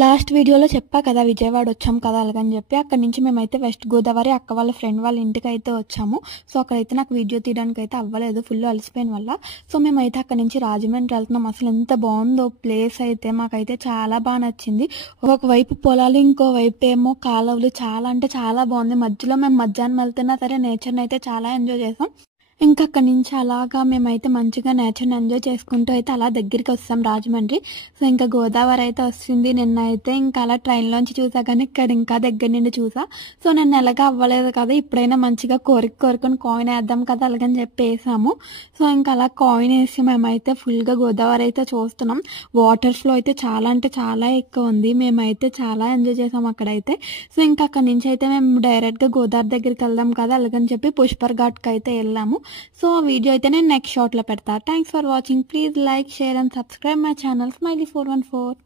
Last వీడియోలో చెప్పా కదా విజయవాడ వచ్చాం కదా అలాగని చెప్పి అక్కడి నుంచి మేమైతే వెస్ట్ గోదావరి అక్క వాళ్ళ ఫ్రెండ్ వాళ్ళ ఇంటికి అయితే వచ్చాము. సో అక్కడైతే నాకు వీడియో తీయడానికి అయితే అవ్వలేదు ఫుల్ అలసిపోయిన వల్ల. సో మేమైతే అక్కడి నుంచి రాజమండ్రి వెళ్తున్నాం. అసలు ఎంత బాగుందో ప్లేస్ అయితే మాకైతే చాలా బాగా నచ్చింది. ఒకవైపు పొలాలు ఇంకోవైపు ఏమో కాలువలు చాలా అంటే చాలా బాగుంది. మధ్యలో మేము మధ్యాహ్నం వెళ్తున్నా సరే నేచర్ని అయితే చాలా ఎంజాయ్ చేసాం. ఇంకా అక్కడి నుంచి అలాగా మేమైతే మంచిగా నేచర్ని ఎంజాయ్ చేసుకుంటూ అయితే అలా దగ్గరికి వస్తాం రాజమండ్రి. సో ఇంకా గోదావరి అయితే వస్తుంది. నిన్న అయితే ఇంకా అలా ట్రైన్లోంచి చూసా కానీ ఇక్కడ ఇంకా దగ్గర నుండి చూసా. సో నిన్న ఎలాగా అవ్వలేదు కదా, ఇప్పుడైనా మంచిగా కోరుకొని కాయిన్ వేద్దాం కదా అలాగని చెప్పి వేసాము. సో ఇంకా అలా కాయిన్ వేసి మేమైతే ఫుల్గా గోదావరి అయితే చూస్తున్నాం. వాటర్ ఫ్లో అయితే చాలా అంటే చాలా ఎక్కువ ఉంది. మేమైతే చాలా ఎంజాయ్ చేసాం అక్కడైతే. సో ఇంకా అక్కడి నుంచి అయితే మేము డైరెక్ట్గా గోదావరి దగ్గరికి వెళ్దాం కదా అలాగని చెప్పి పుష్కర్ ఘాట్కి అయితే వెళ్ళాము. సో ఆ వీడియో అయితే నేను నెక్స్ట్ షార్ట్లో పెడతా. Thanks for watching. Please like, share and subscribe my channel Smiley414.